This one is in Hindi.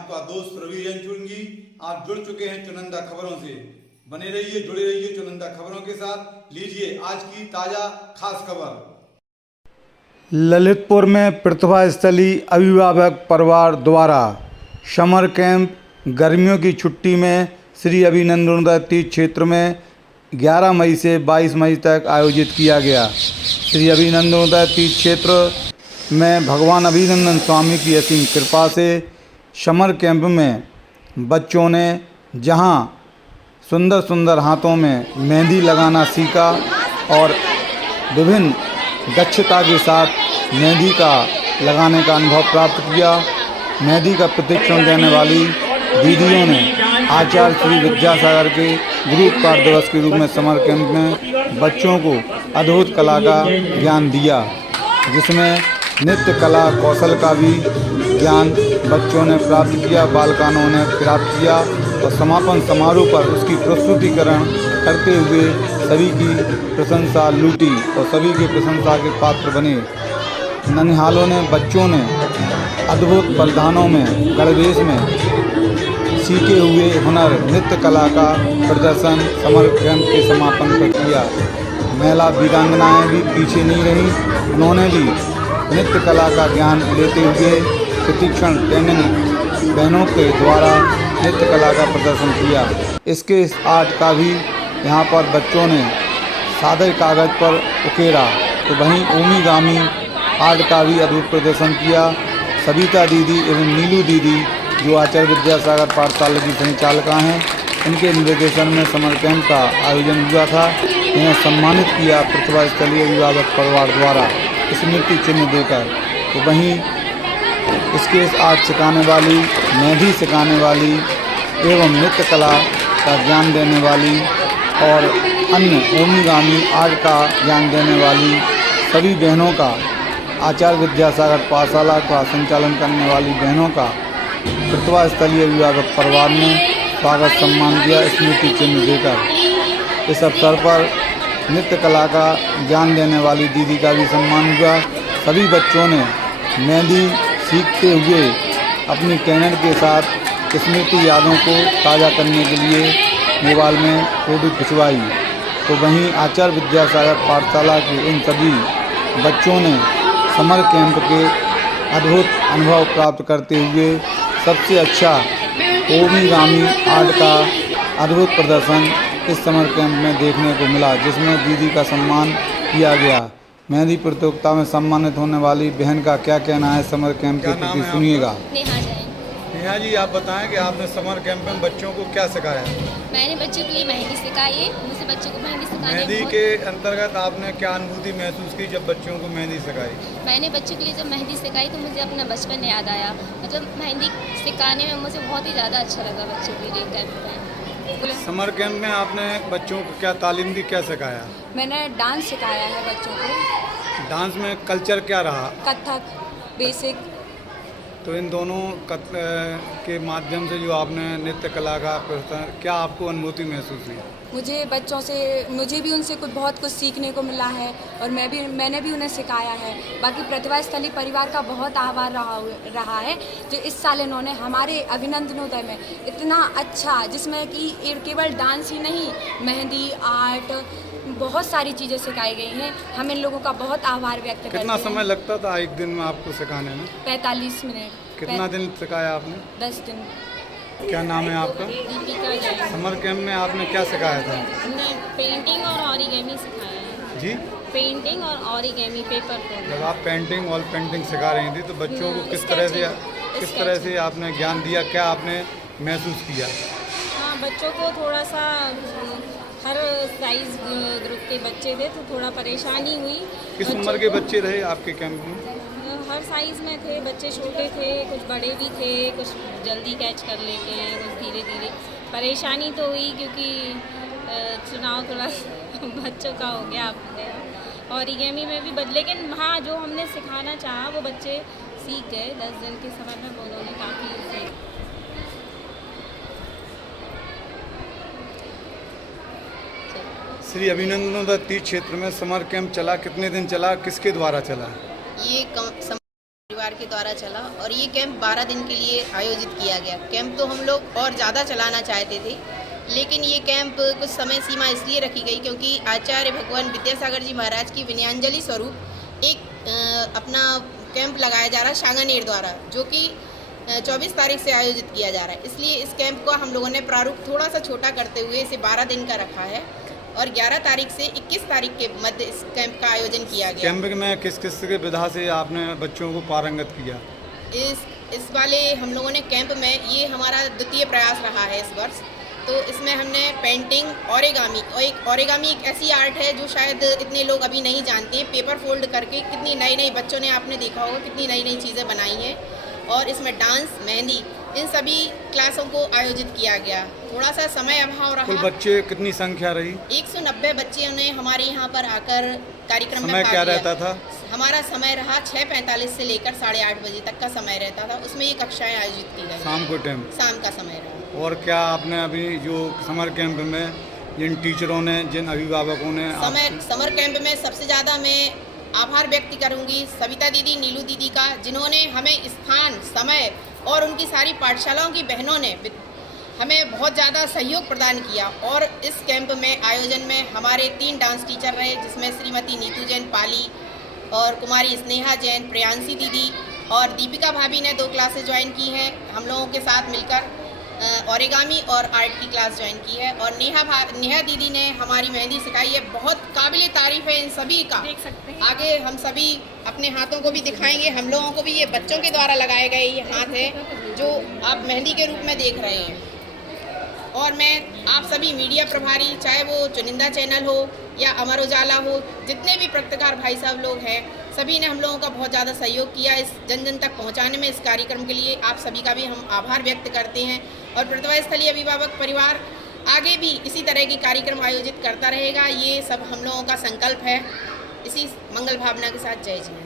आपका दोस्त रवि रंचुंगी। आप जुड़ चुके हैं चुनिंदा खबरों से। बने रहिए, जुड़े रहिए चुनिंदा खबरों के साथ। लीजिए आज की ताजा खास खबर। ललितपुर में प्रतिभा स्थली अभिभावक परिवार द्वारा समर कैंप गर्मियों की छुट्टी में श्री अभिनंदनोदय तीर्थ क्षेत्र में 11 मई से 22 मई तक आयोजित किया गया। श्री अभिनंदनोदय तीर्थ क्षेत्र में भगवान अभिनंदन स्वामी की असीम कृपा से समर कैंप में बच्चों ने जहां सुंदर सुंदर हाथों में मेहंदी लगाना सीखा और विभिन्न दक्षता के साथ मेहंदी का लगाने का अनुभव प्राप्त किया। मेहंदी का प्रशिक्षण देने वाली दीदियों ने आचार्य श्री विद्यासागर के गुरु उपकार दिवस के रूप में समर कैंप में बच्चों को अद्भुत कला का ज्ञान दिया, जिसमें नृत्य कला कौशल का भी ज्ञान बच्चों ने प्राप्त किया, बालकानों ने प्राप्त किया और समापन समारोह पर उसकी प्रस्तुतिकरण करते हुए सभी की प्रशंसा लूटी और सभी के प्रशंसा के पात्र बने। ननिहालों ने बच्चों ने अद्भुत परिधानों में गणवेश में सीखे हुए हुनर नृत्य कला का प्रदर्शन समर कैंप के समापन पर किया। महिला वीरांगनाएं भी पीछे नहीं रहीं, उन्होंने भी नृत्य कला का ज्ञान लेते हुए प्रशिक्षण ट्रेनिंग बहनों के द्वारा नृत्य कला का प्रदर्शन किया। इसके आर्ट का भी यहाँ पर बच्चों ने सादे कागज पर उकेरा, तो वहीं ओमिगामी आर्ट का भी अद्भुत प्रदर्शन किया। सविता दीदी एवं नीलू दीदी जो आचार्य विद्यासागर पाठशाला की संचालिका हैं, उनके निर्देशन में समर कैंप का आयोजन हुआ था। इन्हें सम्मानित किया प्रतिभा स्थलीय अभिभावक परिवार द्वारा स्मृति चिन्ह देकर। तो वहीं स्केच आर्ट सिखाने वाली, मेहंदी सिखाने वाली एवं नृत्य कला का ज्ञान देने वाली और अन्य ओमिगामी आर्ट का ज्ञान देने वाली सभी बहनों का आचार्य विद्यासागर पाठशाला का संचालन करने वाली बहनों का प्रतिभा स्थलीय अभिभावक परिवार ने स्वागत सम्मान किया स्मृति चिन्ह देकर। इस अवसर पर नृत्य कला का ज्ञान देने वाली दीदी का भी सम्मान हुआ। सभी बच्चों ने मेहंदी सीखते हुए अपनी कैनन के साथ स्मृति यादों को ताज़ा करने के लिए मोबाइल में फोटो खिंचवाई। तो वहीं आचार्य विद्यासागर पाठशाला के इन सभी बच्चों ने समर कैंप के अद्भुत अनुभव प्राप्त करते हुए सबसे अच्छा ओमिगामी आर्ट का अद्भुत प्रदर्शन इस समर कैंप में देखने को मिला, जिसमें दीदी का सम्मान किया गया। मेहंदी प्रतियोगिता में सम्मानित होने वाली बहन का क्या कहना है समर कैंप के प्रति, सुनिएगा। नेहा जी, आप बताएं कि आपने समर कैंप में बच्चों को क्या सिखाया? मैंने बच्चों के लिए मेहंदी सिखाई है। मुझे बच्चों को मेहंदी सिखाने मेहंदी के अंतर्गत आपने क्या अनुभूति महसूस की जब बच्चों को मेहंदी सिखाई? मैंने बच्चों के लिए जब मेहंदी सिखाई तो मुझे अपना बचपन याद आया। मतलब मेहंदी सिखाने में मुझे बहुत ही ज़्यादा अच्छा लगा बच्चों के लिए कैंप में। समर कैंप में आपने बच्चों को क्या तालीम दी, क्या सिखाया? मैंने डांस सिखाया है बच्चों को। डांस में कल्चर क्या रहा? कथक बेसिक। तो इन दोनों के माध्यम से जो आपने नृत्य कला का प्रदर्शन, क्या आपको अनुभूति महसूस हुई? मुझे भी उनसे बहुत कुछ सीखने को मिला है और मैंने भी उन्हें सिखाया है। बाकी प्रतिभा स्थली परिवार का बहुत आभार रहा है जो इस साल इन्होंने हमारे अभिनंदनोदय में इतना अच्छा, जिसमें कि केवल डांस ही नहीं, मेहंदी आर्ट बहुत सारी चीज़ें सिखाई गई हैं। हम इन लोगों का बहुत आभार व्यक्त करते हैं। कितना समय लगता था एक दिन में आपको सिखाने में? 45 मिनट। कितना दिन सिखाया आपने? 10 दिन। क्या नाम है आपका? दीपिका जैन। समर कैंप में आपने क्या सिखाया था? हमने पेंटिंग और ऑरिगेमी सिखाया है। जी, पेंटिंग और ऑरिगेमी पेपर पर। जब आप पेंटिंग वॉल पेंटिंग सिखा रही थी तो बच्चों को किस तरह से आपने ज्ञान दिया, क्या आपने महसूस किया? हाँ, बच्चों को थोड़ा सा हर साइज ग्रुप के बच्चे थे तो थोड़ा परेशानी हुई। किस उम्र के बच्चे रहे आपके कैंप में? हर साइज़ में थे बच्चे, छोटे थे, कुछ बड़े भी थे, कुछ जल्दी कैच कर लेते हैं, कुछ धीरे धीरे। परेशानी तो हुई क्योंकि चुनाव थोड़ा बच्चों का हो गया ऑरिगेमी में भी लेकिन हाँ, जो हमने सिखाना चाहा वो बच्चे सीख गए। 10 दिन के समय में वो उन्होंने काफ़ी सीख। श्री अभिनंदनोदय तीर्थ क्षेत्र में समर कैंप चला, कितने दिन चला, किसके द्वारा चला? ये समर परिवार के द्वारा चला और ये कैंप 12 दिन के लिए आयोजित किया गया। कैंप तो हम लोग और ज़्यादा चलाना चाहते थे, लेकिन ये कैंप कुछ समय सीमा इसलिए रखी गई क्योंकि आचार्य भगवान विद्यासागर जी महाराज की विनयांजलि स्वरूप एक अपना कैंप लगाया जा रहा है शांगानेर द्वारा, जो कि 24 तारीख से आयोजित किया जा रहा है। इसलिए इस कैंप को हम लोगों ने प्रारूप थोड़ा सा छोटा करते हुए इसे 12 दिन का रखा है और 11 तारीख से 21 तारीख के मध्य इस कैंप का आयोजन किया गया। कैंप में किस किस के विधा से आपने बच्चों को पारंगत किया? इस वाले हम लोगों ने कैंप में, ये हमारा द्वितीय प्रयास रहा है इस वर्ष, तो इसमें हमने पेंटिंग, ओरिगामी एक ऐसी आर्ट है जो शायद इतने लोग अभी नहीं जानते हैं। पेपर फोल्ड करके कितनी नई नई, बच्चों ने आपने देखा होगा कितनी नई नई चीज़ें बनाई हैं। और इसमें डांस, मेहंदी, इन सभी क्लासों को आयोजित किया गया। थोड़ा सा समय अभाव रहा। कुल बच्चे कितनी संख्या रही? 190 बच्चों ने हमारे यहाँ पर आकर कार्यक्रम में समय क्या रहता था? हमारा समय रहा 6:45 से लेकर 8:30 बजे तक का समय रहता था। उसमें ये कक्षाएं आयोजित की गई। शाम को टाइम? शाम का समय रहा। और क्या आपने अभी जो समर कैंप में जिन टीचरों ने, जिन अभिभावकों ने समर कैंप में सबसे ज़्यादा मैं आभार व्यक्त करूंगी सविता दीदी, नीलू दीदी का, जिन्होंने हमें स्थान, समय और उनकी सारी पाठशालाओं की बहनों ने हमें बहुत ज़्यादा सहयोग प्रदान किया। और इस कैंप में आयोजन में हमारे 3 डांस टीचर रहे, जिसमें श्रीमती नीतू जैन पाली और कुमारी स्नेहा जैन, प्रियांशी दीदी और दीपिका भाभी ने 2 क्लासेस ज्वाइन की हैं हम लोगों के साथ मिलकर। ओरिगामी और आर्ट की क्लास ज्वाइन की है। और नेहा दीदी ने हमारी मेहंदी सिखाई है। बहुत काबिले तारीफ है इन सभी का। देख सकते हैं आगे हम सभी अपने हाथों को भी दिखाएंगे। हम लोगों को भी ये बच्चों के द्वारा लगाए गए ये हाथ है जो आप मेहंदी के रूप में देख रहे हैं। और मैं आप सभी मीडिया प्रभारी, चाहे वो चुनिंदा चैनल हो या अमर उजाला हो, जितने भी पत्रकार भाई साहब लोग हैं, सभी ने हम लोगों का बहुत ज़्यादा सहयोग किया इस जन जन तक पहुंचाने में। इस कार्यक्रम के लिए आप सभी का भी हम आभार व्यक्त करते हैं। और प्रतिभा स्थली अभिभावक परिवार आगे भी इसी तरह की कार्यक्रम आयोजित करता रहेगा। ये सब हम लोगों का संकल्प है। इसी मंगल भावना के साथ जय जी।